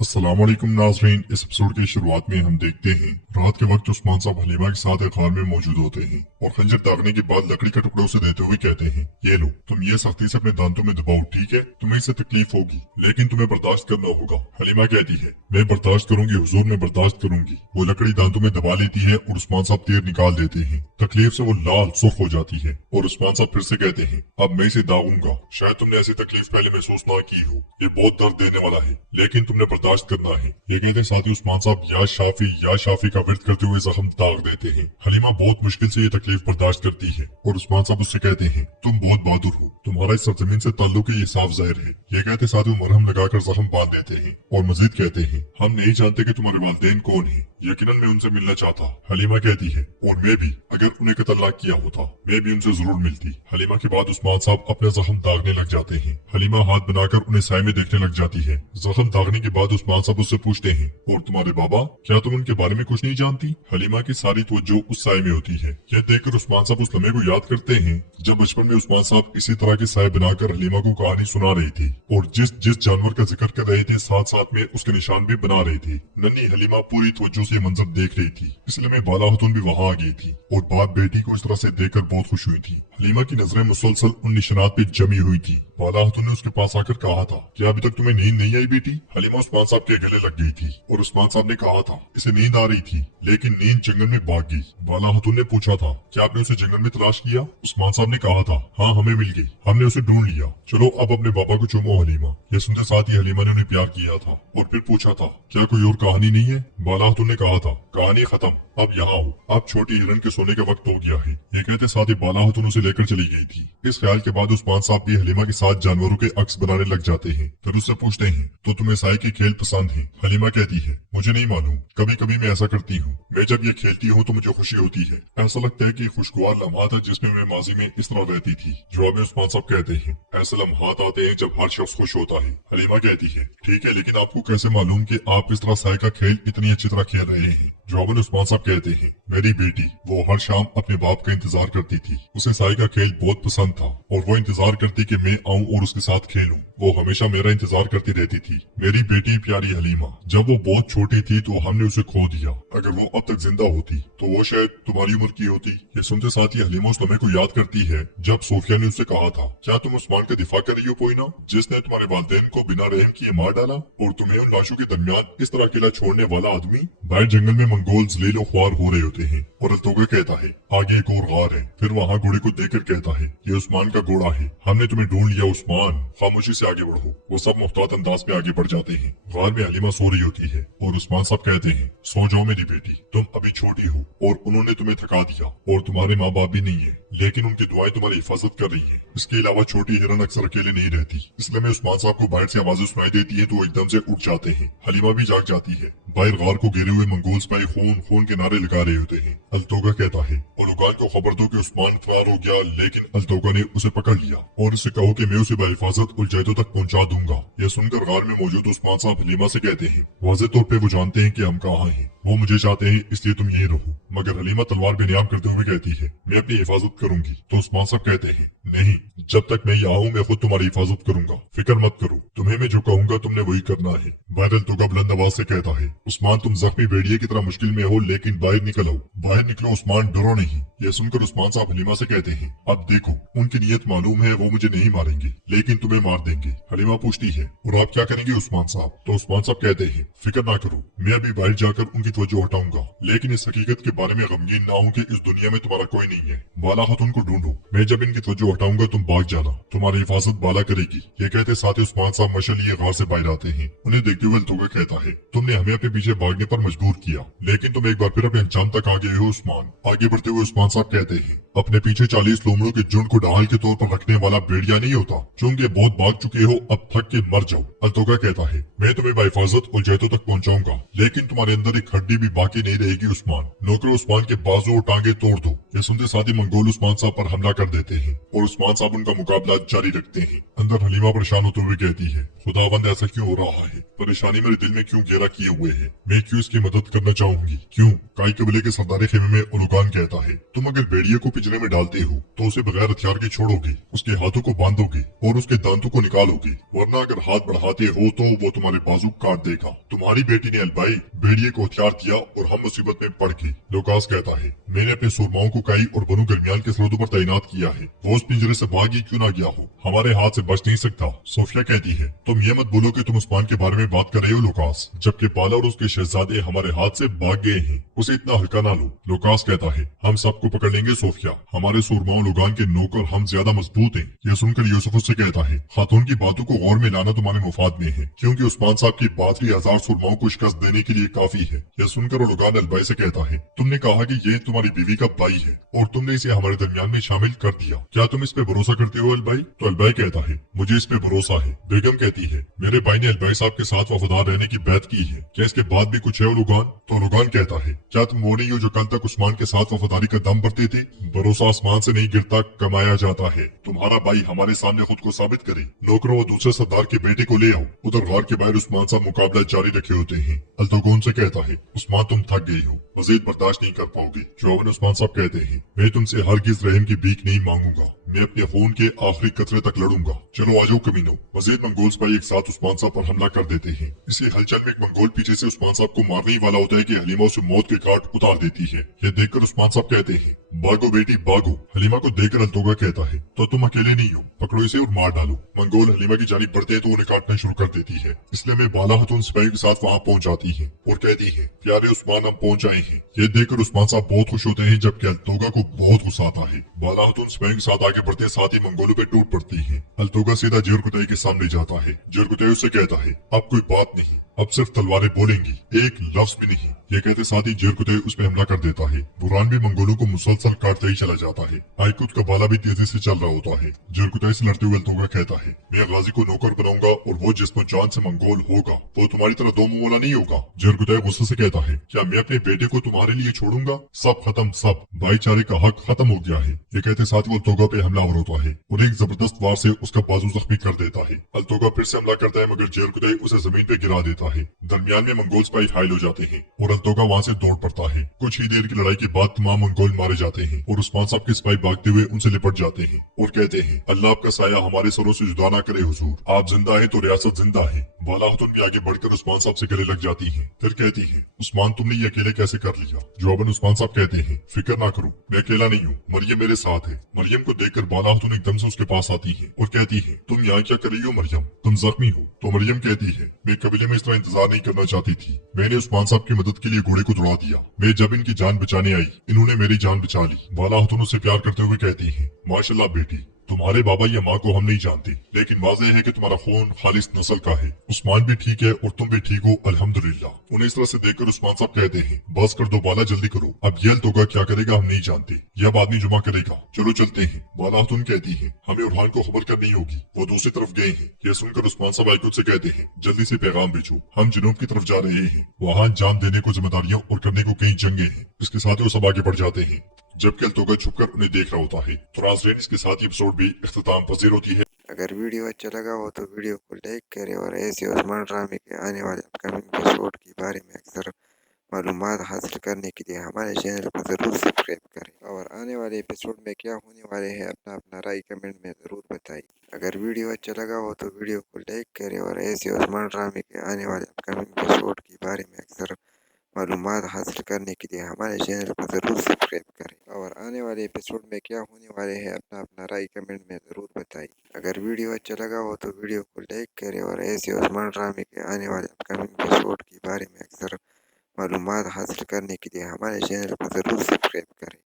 अस्सलाम वालेकुम नाज़रीन। इस एपिसोड की शुरुआत में हम देखते हैं रात के वक्त उस्मान साहब हलीमा के साथ एक कार में मौजूद होते हैं और खंजर दागने के बाद लकड़ी का टुकड़ा उसे देते हुए कहते हैं, ये लो, तुम ये सख्ती से अपने दांतों में दबाओ, ठीक है? तुम्हें इससे तकलीफ होगी लेकिन तुम्हें बर्दाश्त करना होगा। हलीमा कहती है, मैं बर्दाश्त करूंगी हुजूर, मैं बर्दाश्त करूंगी। वो लकड़ी दांतों में दबा लेती है और उस्मान साहब तीर निकाल देते हैं। तकलीफ से वो लाल सुर्ख हो जाती है और उस्मान साहब फिर से कहते हैं, अब मैं इसे दागूंगा। शायद तुमने ऐसी तकलीफ पहले महसूस ना की हो, ये बहुत दर्द देने वाला है लेकिन तुमने बर्दाश्त करना है। ये कहते साथ ही उस्मान साहब या शाफी का विर्द करते हुए जख्म दाग देते हैं। हलीमा बहुत मुश्किल से ये तकलीफ बर्दाश्त करती है और उस्मान साहब उससे कहते हैं, तुम बहुत बहादुर हो, तुम्हारा इस सरजमीन से ताल्लुक है, ये साफ जाहिर है। ये कहते साथ ही मरहम लगाकर जख्म बांध देते हैं और मजीद कहते हैं, हम नहीं जानते कि तुम्हारे वालिदैन कौन है, यकीनन मैं उनसे मिलना चाहता। हलीमा कहती है, और मैं भी, अगर उन्हें कत्ल ना किया होता मैं भी उनसे जरूर मिलती। हलीमा के बाद उस्मान साहब अपने जख्म दागने लग जाते हैं। हलीमा हाथ बनाकर उन्हें साय में देखने लग जाती है। जख्म दागने के बाद उस्मान साहब उससे पूछते हैं, और तुम्हारे बाबा, क्या तुम उनके बारे में कुछ नहीं जानती? हलीमा की सारी तवज्जो उस साय में होती है। यह देखकर उस्मान साहब उस लम्हे को याद करते हैं जब बचपन में उस्मान साहब इसी तरह के साय बनाकर हलीमा को कहानी सुना रही थी और जिस जिस जानवर का जिक्र कर रहे थे साथ साथ में उसके निशान भी बना रहे थे। नन्ही हलीमा पूरी तवज्जो से मंजर देख रही थी, इसलिए मैं बाला हतून भी वहाँ आ गई थी और बाप बेटी को इस तरह से देखकर बहुत खुश हुई थी। हलीमा की नजरें मुसलसल उन निशानात पे जमी हुई थी। बाला हतून ने उसके पास आकर कहा था, क्या अभी तक तुम्हें नींद नहीं आई बेटी? हलीमा उस्मान साहब के गले लग गई थी और उस्मान साहब ने कहा था, इसे नींद आ रही थी लेकिन नींद जंगल में भाग गई। बाला हतून ने पूछा था, क्या आपने उसे जंगल में तलाश किया? उस्मान साहब ने कहा था, हाँ हमें मिल गई, हमने उसे ढूंढ लिया, चलो अब अपने बाबा को चूमो। हलीमा यह सुनते साथ ही हलीमा ने उन्हें प्यार किया था और फिर पूछा था, क्या कोई और कहानी नहीं है? बाला हतून ने कहा था, कहानी खत्म, अब यहाँ हो, अब छोटी हिरन के सोने का वक्त हो गया है। ये कहते साथ ही बाला हतून उसे लेकर चली गई थी। इस ख्याल के बाद उस्मान साहब भी हलीमा के साथ जानवरों के अक्स बनाने लग जाते हैं। फिर उससे पूछते हैं, तो तुम्हें साय के खेल पसंद है? हलीमा कहती है, मुझे नहीं मालूम, कभी कभी मैं ऐसा करती हूँ। मैं जब ये खेलती हूँ तो मुझे खुशी होती है, ऐसा लगता है कि खुशगवार लम्हा था जिसमें मैं माजी में इस तरह रहती थी। जवाब में उस्मान साहब कहते हैं, ऐसे लम्हात आते हैं जब हर शख्स खुश होता है। हलीमा कहती है, ठीक है, लेकिन आपको कैसे मालूम कि आप इस तरह साय का खेल इतनी अच्छी तरह खेल रहे हैं? जवाब में उस्मान साहब कहते हैं, मेरी बेटी, वो हर शाम अपने बाप का इंतजार करती थी, उसे साय का खेल बहुत पसंद था और वो इंतजार करती कि मैं आऊं और उसके साथ खेलूं। वो हमेशा मेरा इंतजार करती रहती थी। मेरी बेटी प्यारी हलीमा, जब वो बहुत छोटी थी तो हमने उसे खो दिया। अगर वो अब तक जिंदा होती तो वो शायद तुम्हारी उम्र की होती। ये सुनते साथ ही हलीमा उस लम्हे को याद करती है जब सोफिया ने उससे कहा था, क्या तुम उस्मान का दिफा कर रही हो पोइना, जिसने तुम्हारे वालिदैन को बिना रहम किए मार डाला और तुम्हें उन लाशों के दरमियान इस तरह अकेला छोड़ने वाला आदमी? बाहर जंगल में मंगोल जलील ख्वार हो रहे होते हैं और अल्तोगा कहता है, आगे एक और गार है। फिर वहाँ घोड़े को देखकर कहता है, ये उस्मान का घोड़ा है, हमने तुम्हें ढूंढ लिया उस्मान, खामोशी से आगे बढ़ो। वो सब मुफ्तात अंदाज में आगे बढ़ जाते हैं। गार में हलीमा सो रही होती है और उस्मान साहब कहते हैं, सो जाओ मेरी बेटी, तुम अभी छोटी हो और उन्होंने तुम्हें थका दिया और तुम्हारे माँ बाप भी नहीं है, लेकिन उनकी दुआएं तुम्हारी हिफाजत कर रही है। इसके अलावा छोटी हिरन अक्सर अकेले नहीं रहती, इसलिए मैं उस्मान साहब को बाहर से आवाजें सुनाई देती है तो वो एकदम से उठ जाते हैं। हलीमा भी जाग जाती है। बाहर गार को घेरे हुए मंगोल सिपाही खून खून के नारे लगा रहे होते हैं। अल्तोगा कहता है, ओलुगान को खबर दो कि उस्मान फरार हो गया, लेकिन अल्तोगा ने उसे पकड़ लिया और उसे कहो कि मैं उसे बहिफाजत उलजैदों तक पहुंचा दूंगा। यह सुनकर गार में मौजूद उस्मान साहब हलीमा से कहते हैं, वाज़ेह तौर पे वो जानते हैं कि हम कहाँ हैं, वो मुझे चाहते हैं इसलिए तुम यहीं रहो। मगर हलीमा तलवार बेनियाम करते हुए कहती है, मैं अपनी हिफाजत करूंगी। तो उस्मान साहब कहते हैं, नहीं, जब तक मैं यहाँ हूँ मैं खुद तुम्हारी हिफाजत करूंगा, फिक्र मत करो, तुम्हें मैं जो कहूंगा तुमने वही करना है। बाहर अल्तोगा बुलंद आवाज से कहता है, उस्मान तुम जख्मी भेड़िए की तरह मुश्किल में हो, लेकिन बाहर निकल आओ, बाहर निकलो उस्मान, डरो नहीं। यह सुनकर उस्मान साहब हलीमा से कहते हैं, अब देखो, उनकी नीयत मालूम है, वो मुझे नहीं मारेंगे लेकिन तुम्हें मार देंगे। हलीमा पूछती है, और आप क्या करेंगे उस्मान साहब? तो उस्मान साहब कहते हैं, फिक्र ना करो, मैं अभी बाहर जाकर उनकी तवज्जो हटाऊंगा, लेकिन इस हकीकत के बारे में गमगीन ना हूं कि इस दुनिया में तुम्हारा कोई नहीं है। बाला खातून को ढूंढो, मैं जब इनकी तवज्जो हटाऊंगा तुम भाग जाना, तुम्हारी हिफाजत बाला करेगी। ये कहते साथ ही उस्मान साहब मशल लिए गार से बाहर आते हैं। उन्हें देखते हुए अल्तोगा कहता है, तुमने हमें अपने पीछे भागने पर मजबूर किया, लेकिन तुम एक बार फिर अपने अंजाम तक आ गए हो उस्मान। आगे बढ़ते हुए उस्मान साहब कहते हैं, अपने पीछे 40 लोमड़ों के झुंड को ढाल के तौर पर रखने वाला भेड़िया नहीं होता, चूंकि बहुत भाग चुके हो, अब थक के मर जाओ। अल्तोगा कहता है, मैं तुम्हें बहिफाजत उलजैदों तक पहुंचाऊंगा, लेकिन तुम्हारे अंदर एक हड्डी भी बाकी नहीं रहेगी उस्मान। नौकर उस्मान के बाजू और टांगे तोड़ दो। ये सुनते साथ ही मंगोल उस्मान साहब पर हमला कर देते हैं और उस्मान साहब उनका मुकाबला जारी रखते हैं। अंदर हलीमा परेशान होते हुए कहती है, खुदावंद ऐसा क्यों हो रहा है? परेशानी मेरे दिल में क्यों घेरा किए हुए है? मैं क्यों इसकी मदद करना चाहूंगी? क्यों? काई कबीले के सरदार खेमे में ओलुगान कहता है, तुम अगर भेड़िए को पिंजरे में डालते हो तो उसे बगैर हथियार के छोड़ोगे, उसके हाथों को बांधोगे और उसके दांतों को निकालोगे, वरना अगर हाथ बढ़ाते हो तो वो तुम्हारे बाजू काट देगा। तुम्हारी बेटी ने अलबाई भेड़िए को हथियार दिया और हम मुसीबत में पड़ गए। लुकास कहता है, मैंने अपने सुरमाओं को काई और बनु गर्मियान के सरहदों पर तैनात किया है, वो उस पिंजरे से भाग ही क्यों ना गया हो, हमारे हाथ से बच नहीं सकता। सोफिया कहती है, तुम ये मत बोलो कि तुम उस्मान के बारे में बात कर रहे हो लुकास, जबकि बाला और उसके शहजादे हमारे हाथ से भाग गए हैं, उसे इतना हल्का ना लो। लुकास कहता है, हम सबको पकड़ लेंगे सोफिया, हमारे सुरमाओं लुगान के नौकर हम ज्यादा मजबूत हैं। यह सुनकर यूसुफ उससे कहता है, खातून की बातों को गौर में लाना तुम्हारे मुफाद में है, क्योंकि उस्मान साहब की 32,000 सुरमाओं को शिकस्त देने के लिए काफी है। यह सुनकर लुगान अलबाई से कहता है, तुमने कहा कि ये तुम्हारी बीवी का भाई है और तुमने इसे हमारे दरमियान में शामिल कर दिया, क्या तुम इस पे भरोसा करते हो अलबाई? तो अलबाई कहता है, मुझे इस पे भरोसा है। बेगम कहती है, मेरे भाई ने अलबाई साहब के साथ वफादार रहने की बैत की है, क्या इसके बाद भी कुछ है लुगान? तो लुगान कहता है, क्या तुम वो नहीं हो जो कल तक उस्मान के साथ वफादारी का दम भरते थे? भरोसा आसमान से नहीं गिरता, कमाया जाता है। तुम्हारा भाई हमारे सामने खुद को साबित करे, नौकरों व दूसरे सरदार के बेटे को ले आओ। उधर गार के बाहर उस्मान साहब मुकाबला जारी रखे होते हैं। अल्तोगोन से कहता है, उस्मान तुम थक गई हो, मजीद बर्दाश्त नहीं कर पाओगे। जवाब उस्मान साहब कहते हैं, मैं तुमसे हरगिज रहम की भीख नहीं मांगूंगा, मैं अपने खून के आखिरी कतरे तक लड़ूंगा। चलो आ जाओ कमीनो। मजीद मंगोल सिपाही एक साथ उस्मान साहब पर हमला कर देते हैं। इसी हलचल में एक मंगोल पीछे से उस्मान साहब को मारने ही वाला होता है कि हलीमा उसे मौत के घाट उतार देती है। यह देखकर उस्मान साहब कहते हैं, भागो बेटी भागो। हलीमा को देखकर अल्तोगा कहता है, तो तुम अकेले नहीं हो, पकड़ो इसे और मार डालो। मंगोल हलीमा की जानिब बढ़ते हैं तो उन्हें काटना शुरू कर देती है, इसलिए मैं बाला हतून सिपाही के साथ वहाँ पहुँच जाती है और कहती है, प्यारे उस्मान हम पहुँच आए हैं। ये देखकर उस्मान साहब बहुत खुश होते हैं, जबकि अल्तोगा को बहुत गुस्सा आता है। बाला हतून सिपाही के साथ आगे बढ़ते साथ ही मंगोलों पे टूट पड़ती है। अल्तोगा सीधा जेरकुतई के सामने जाता है। जेरकुतई उससे कहता है, अब कोई बात नहीं, अब सिर्फ तलवारें बोलेंगी, एक लफ्ज भी नहीं। ये कहते साथ ही जेरकुतई उस पर हमला कर देता है। बुरान भी मंगोलों को मुसलसल काटता ही चला जाता है। आइकुत का बाला भी तेजी से चल रहा होता है। जेरकुतई से लड़ते हुए अल्तोगा कहता है, मैं गाजी को नौकर बनाऊंगा और वो जिस्म जान से मंगोल होगा, वो तुम्हारी तरह दो मुंह वाला नहीं होगा। जेरकुतई गुस्से से कहता है, क्या मैं अपने बेटे को तुम्हारे लिए छोड़ूंगा? सब खत्म, सब भाईचारे का हक खत्म हो गया है। ये कहते साथ वो अल्तोगा पे हमलावर होता है और एक जबरदस्त वार से उसका बाजू जख्मी कर देता है। अल्तोगा फिर से हमला करता है, मगर जेरकुतई उसे जमीन पे गिरा देता है। दरमियान में मंगोल सिपाही घायल हो जाते हैं और अल्तोगा वहाँ से दौड़ पड़ता है। कुछ ही देर की लड़ाई के बाद तमाम मंगोल मारे जाते हैं और उस्मान साहब के सिपाही भागते हुए उनसे लिपट जाते हैं और कहते हैं, अल्लाह आपका साया हमारे सरों से जुदा ना करे हुजूर, आप जिंदा हैं तो रियासत जिंदा है। बाला हतून भी आगे बढ़कर उस्मान साहब से गले लग जाती है। फिर कहती है, उस्मान तुमने ये अकेले कैसे कर लिया? जवाबन उस्मान साहब कहते हैं, फिक्र ना करो, मैं अकेला नहीं हूँ, मरियम मेरे साथ है। मरियम को देखकर बाला हतून एकदम से उसके पास आती है और कहती है, तुम यहाँ क्या कर रही हो मरियम, तुम जख्मी हो? तो मरियम कहती है, मैं कबीले में इस तरह इंतजार नहीं करना चाहती थी, मैंने उस्मान साहब की मदद के लिए घोड़े को दौड़ा दिया, मैं जब इनकी जान बचाने आई इन्होंने मेरी जान बचा ली। बाला हतून उससे प्यार करते हुए कहती है, माशाल्लाह बेटी, तुम्हारे बाबा या माँ को हम नहीं जानते, लेकिन वाज़ेह है कि तुम्हारा खून खालिस नस्ल का है। उस्मान भी ठीक है और तुम भी ठीक हो, अल्हम्दुलिल्लाह। उन्हें इस तरह से देखकर उस्मान साहब कहते हैं, बस कर दो बाला, जल्दी करो, अब ये अल्तोगा क्या करेगा हम नहीं जानते, यह अब आदमी जुमा करेगा, चलो चलते हैं। बाला हतून कहती है, हमें उरहान को खबर करनी होगी, वो दूसरी तरफ गए हैं। यह सुनकर उस्मान साहब आइकुत से कहते हैं, जल्दी से पैगाम भेजो, हम जनूब की तरफ जा रहे हैं, वहाँ जान देने को जिम्मेदारियां और करने को कई जंगे हैं। इसके साथ ही वो सब आगे बढ़ जाते हैं, जबकि अल्तोगा छुपकर उन्हें देख रहा होता है। तो नाज़रीन, इसके साथ ही एपिसोड भी इख्तिताम पजीर होती है। अगर वीडियो अच्छा लगा हो तो वीडियो को लाइक करें और ऐसे उस्मान ड्रामे के आने वाले अपकमिंग एपिसोड के बारे में अक्सर मालूमात हासिल करने के लिए हमारे चैनल को ज़रूर सब्सक्राइब करें और आने वाले एपिसोड में क्या होने वाले हैं अपना अपना राय कमेंट में ज़रूर बताइए। अगर वीडियो अच्छा लगा हो तो वीडियो को लाइक करें और ऐसे उस्मान ड्रामे के आने वाले अपकमिंग एपिसोड के बारे में अक्सर मालूमात हासिल करने के लिए हमारे चैनल को ज़रूर सब्सक्राइब करें और आने वाले एपिसोड में क्या होने वाले हैं अपना अपना राय कमेंट में ज़रूर बताइए। अगर वीडियो अच्छा लगा हो तो वीडियो को लाइक करें और ऐसे उस्मान ड्रामे के आने वाले अपकमिंग एपिसोड के बारे में अक्सर मालूमात हासिल करने के लिए हमारे चैनल को ज़रूर सब्सक्राइब करें।